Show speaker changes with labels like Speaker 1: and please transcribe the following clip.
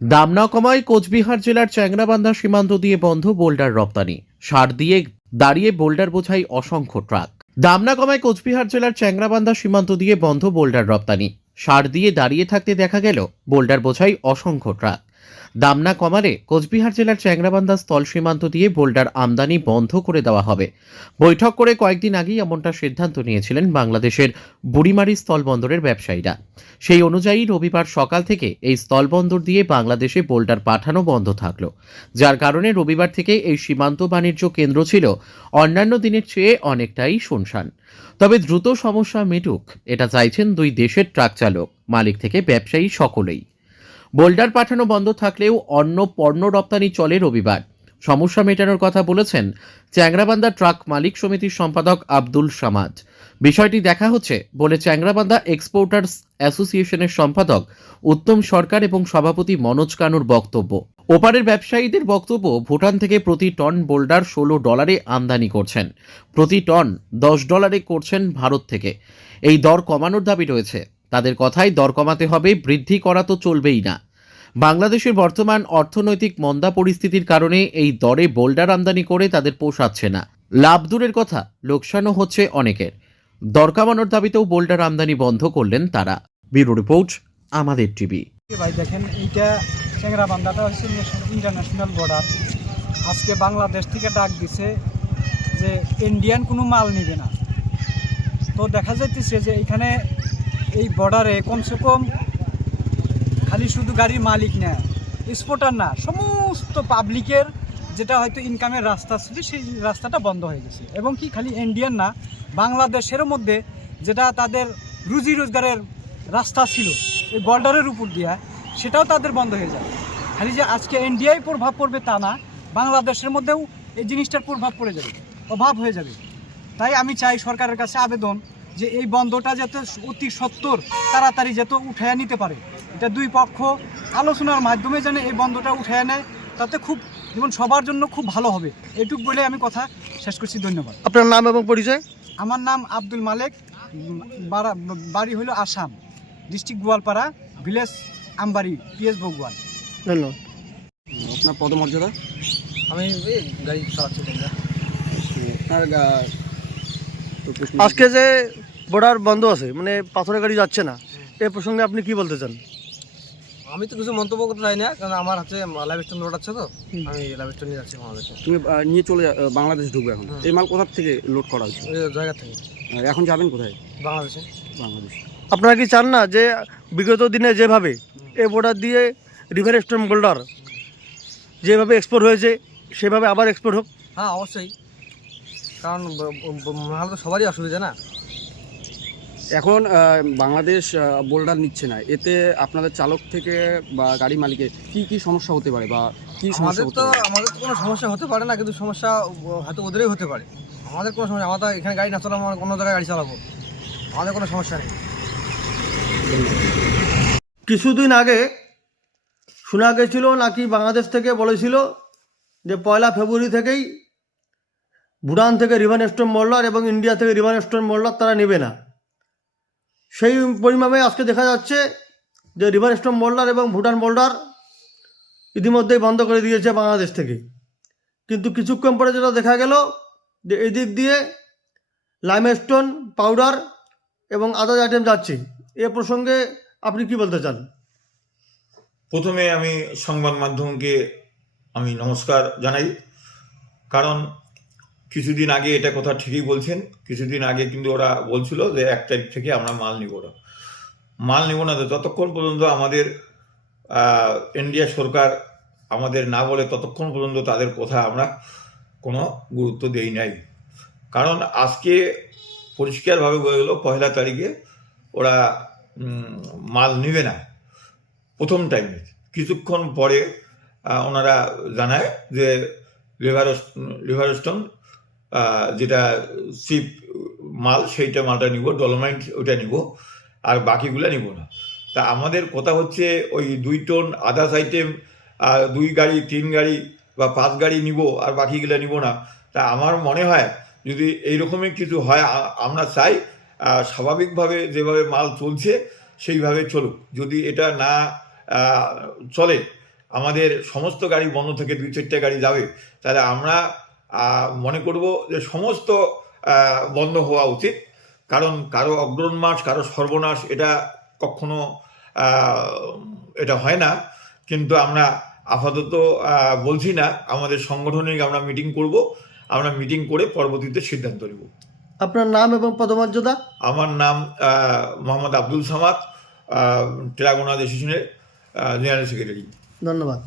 Speaker 1: দাম না কমায় কোচবিহার জেলার চ্যাংরাবান্ধা সীমান্ত দিয়ে বন্ধ বোল্ডার রপ্তানি। সার দিয়ে দাঁড়িয়ে বোল্ডার বোঝাই অসংখ্য ট্রাক। দাম না কমায় কোচবিহার জেলার চ্যাংরাবান্ধা সীমান্ত দিয়ে বন্ধ বোল্ডার রপ্তানি। সার দিয়ে দাঁড়িয়ে থাকতে দেখা গেল, বোল্ডার বোঝাই অসংখ্য ট্রাক। দাম না কমালে কোচবিহার জেলার চ্যাংরাবান্ধা স্থল সীমান্ত দিয়ে বোল্ডার আমদানি বন্ধ করে দেওয়া হবে। বৈঠক করে কয়েকদিন আগেই এমনটা সিদ্ধান্ত নিয়েছিলেন বাংলাদেশের বুড়িমারি স্থলবন্দরের ব্যবসায়ীরা। সেই অনুযায়ী রবিবার সকাল থেকে এই স্থলবন্দর দিয়ে বাংলাদেশে বোল্ডার পাঠানো বন্ধ থাকল। যার কারণে রবিবার থেকে এই সীমান্ত বাণিজ্য কেন্দ্র ছিল অন্যান্য দিনের চেয়ে অনেকটাই শুনশান। তবে দ্রুত সমস্যা মিটুক, এটা চাইছেন দুই দেশের ট্রাক চালক, মালিক থেকে ব্যবসায়ী সকলেই। বোল্ডার পাঠানো বন্ধ থাকলেও অন্য পণ্য রপ্তানি চলে রবিবার। সমস্যা মেটানোর কথা বলেছেন চ্যাংরাবান্ধা ট্রাক মালিক সমিতির সম্পাদক আব্দুল সামাদ। বিষয়টি দেখা হচ্ছে বলে চ্যাংরাবান্ধা এক্সপোর্টার্স অ্যাসোসিয়েশনের সম্পাদক উত্তম সরকার এবং সভাপতি মনোজ কানুর বক্তব্য। ওপারের ব্যবসায়ীদের বক্তব্য, ভুটান থেকে প্রতি টন বোল্ডার ষোলো ডলারে আমদানি করছেন। প্রতি টন দশ ডলারে করছেন ভারত থেকে। এই দর কমানোর দাবি রয়েছে। তাদের কথাই দর কমাতে হবে, বৃদ্ধি করা তো চলবেই না। বাংলাদেশের বর্তমান অর্থনৈতিক মন্দা পরিস্থিতির কারণে এই দরে বোল্ডার আমদানি করে তাদের পোষাচ্ছে না। লাভ দূরের কথা, লোকসানও হচ্ছে অনেকের। দর কমানোর দাবিতেও বোল্ডার আমদানি বন্ধ করলেন তারা। ব্যুরো রিপোর্ট, আমাদের টিভি।
Speaker 2: ভাই দেখেন, এইটা চ্যাংরা বান্ধাটা হচ্ছে ইন্টারন্যাশনাল বর্ডার। আজকে বাংলাদেশ থেকে ডাক দিছে যে ইন্ডিয়ান কোনো মাল নিবে না। তো দেখা যাইতেছে যে এখানে এই বর্ডারে কমসে কম খালি শুধু গাড়ির মালিক না স্পোর্টার না, সমস্ত পাবলিকের যেটা হয়তো ইনকামের রাস্তা ছিল, সেই রাস্তাটা বন্ধ হয়ে গেছে। এবং কি খালি ইন্ডিয়ান না বাংলাদেশের মধ্যে যেটা তাদের রুজি রোজগারের রাস্তা ছিল, এই বর্ডারের উপর দিয়া, সেটাও তাদের বন্ধ হয়ে যাবে খালি যে আজকে ইন্ডিয়ায় প্রভাব পড়বে তা না, বাংলাদেশের মধ্যেও এই জিনিসটার প্রভাব পড়ে যাবে, অভাব হয়ে যাবে। তাই আমি চাই সরকারের কাছে আবেদন যে এই বন্ধটা যাতে অতি সত্তর তাড়াতাড়ি যাতে উঠাইয়া নিতে পারে। এটা দুই পক্ষ আলোচনার মাধ্যমে যেন এই বন্ধটা উঠাইয়া নেয় তাতে খুব যেমন সবার জন্য খুব ভালো হবে। এটুক বলে আমি কথা শেষ করছি ধন্যবাদ।
Speaker 3: আপনার নাম এবং পরিচয়?
Speaker 2: আমার নাম আব্দুল মালেক বাড়ি হলো Assam district Goalpara village Ambari PS Boguyal.
Speaker 3: ধন্যবাদ।
Speaker 4: আপনার পদমর্যাদা?
Speaker 2: আমি গাড়ি চালাচ্ছি।
Speaker 4: আপনার
Speaker 3: আজকে যে বর্ডার বন্ধ আছে মানে পাথরের গাড়ি যাচ্ছে না। এ প্রসঙ্গে আপনি কি বলতে চান?
Speaker 5: আমি তো কিছু মন্তব্য করতে চাই না কারণ আমার হাতে লাইভ স্টোন লোড আছে তো আমি লাইভ স্টোন নিয়ে যাচ্ছি বাংলাদেশে।
Speaker 4: তুমি আহ, নিয়ে চলে যা- আহ, বাংলাদেশ ঢুকবে এখন। এই মাল কোথা থেকে লোড করা হয়েছে?
Speaker 5: ওই জায়গা থেকে।
Speaker 4: আর এখন যাবেন কোথায়?
Speaker 5: বাংলাদেশে।
Speaker 4: বাংলাদেশ।
Speaker 3: আপনারা কি চান না যে বিগত দিনে যেভাবে এ বর্ডার দিয়ে রিভার স্টোন বোল্ডার যেভাবে এক্সপোর্ট হয়েছে সেভাবে আবার এক্সপোর্ট হোক?
Speaker 5: হ্যাঁ অবশ্যই। কারণ ব- ব- ব- নাহলে তো সবারই অসুবিধা না।
Speaker 4: এখন বাংলাদেশ বোল্ডার নিচ্ছে না। এতে আপনাদের চালক থেকে বা গাড়ি মালিকের কি কি সমস্যা হতে পারে বা কি
Speaker 5: আমাদের তো আমাদের তো কোনো সমস্যা হতে পারে না কিন্তু সমস্যা হয়তো ওদেরই হতে পারে। আমাদের কোনো সমস্যা আমরা তো এখানে গাড়ি না চালাবো আমরা অন্য জায়গায় গাড়ি চালাবো। আমাদের কোনো সমস্যা নেই।
Speaker 3: কিছুদিন আগে শোনা গেছিল নাকি বাংলাদেশ থেকে বলেছিল যে পয়লা ফেব্রুয়ারি থেকেই ভুটান থেকে রিভান স্টোন মোল্লার এবং ইন্ডিয়া থেকে রিভান স্টোন মোল্লার তারা নেবে না। সেই পরিমাণে আজকে দেখা যাচ্ছে যে রিভার স্টোন মোল্ডার এবং ভুটান বোল্ডার ইতিমধ্যেই বন্ধ করে দিয়েছে বাংলাদেশ থেকে। কিন্তু কিছুক্ষণ পরে যেটা দেখা গেল যে এই দিক দিয়ে লাইমস্টোন, পাউডার এবং আদার্স আইটেম যাচ্ছে। এ প্রসঙ্গে আপনি কি বলতে চান?
Speaker 6: প্রথমে আমি সংবাদ মাধ্যমকে আমি নমস্কার জানাই। কারণ কিছুদিন আগে এটা কথা ঠিকই বলছেন, কিছুদিন আগে কিন্তু ওরা বলছিল যে এক তারিখ থেকে আমরা মাল নিব না। মাল নিব না তো যতক্ষণ পর্যন্ত আমাদের ইন্ডিয়া সরকার আমাদের না বলে ততক্ষণ পর্যন্ত তাদের কথা আমরা কোনো গুরুত্ব দেই নাই। কারণ আজকে পরিষ্কারভাবে বলে গেল, পয়লা তারিখে ওরা মাল নিবে না, প্রথম টাইমে কিছুক্ষণ পরে ওনারা জানায় যে লিভার লিভারস্টোন যেটা সিপ মাল, সেইটা মালটা নিব ডলোমাইট ওটা নিব, আর বাকিগুলো নিব না। তা আমাদের কথা হচ্ছে, ওই দুই টন আদার্স আইটেম দুই গাড়ি, তিন গাড়ি বা পাঁচ গাড়ি নিব, আর বাকিগুলো নিব না। তা আমার মনে হয়, যদি এইরকমই কিছু হয় আমরা চাই স্বাভাবিকভাবে যেভাবে মাল চলছে, সেইভাবে চলুক। যদি এটা না চলে, আমাদের সমস্ত গাড়ি বন্ধ থেকে দুই চারটে গাড়ি যাবে, তাহলে আমরা মনে করব যে সমস্ত বন্ধ হওয়া উচিত। কারণ কারও অগ্রণমাস কারও সর্বনাশ এটা কখনো এটা হয় না। কিন্তু আমরা আপাতত বলছি না আমাদের সংগঠনিক আমরা মিটিং করব। আমরা মিটিং করে পরবর্তীতে সিদ্ধান্ত নেব।
Speaker 3: আপনার নাম এবং পদমর্যাদা?
Speaker 6: আমার নাম মোহাম্মদ আব্দুল সামাদ ট্রাগোনা অ্যাসোসিয়েশনের জেনারেল সেক্রেটারি।
Speaker 3: ধন্যবাদ।